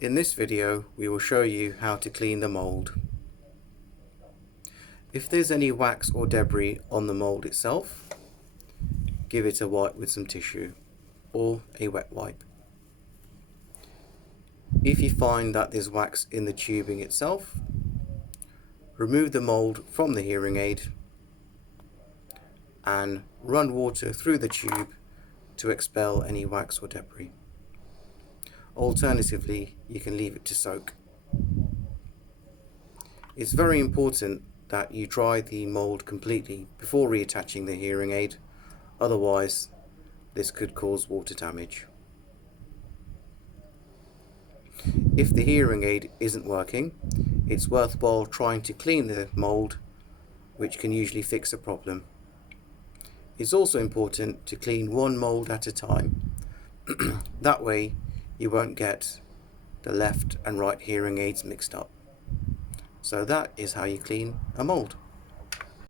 In this video, we will show you how to clean the mould. If there's any wax or debris on the mould itself, give it a wipe with some tissue or a wet wipe. If you find that there's wax in the tubing itself, remove the mould from the hearing aid and run water through the tube to expel any wax or debris. Alternatively, you can leave it to soak. It's very important that you dry the mould completely before reattaching the hearing aid, otherwise this could cause water damage. If the hearing aid isn't working, it's worthwhile trying to clean the mould, which can usually fix the problem. It's also important to clean one mould at a time. That way you won't get the left and right hearing aids mixed up. So that is how you clean a mould.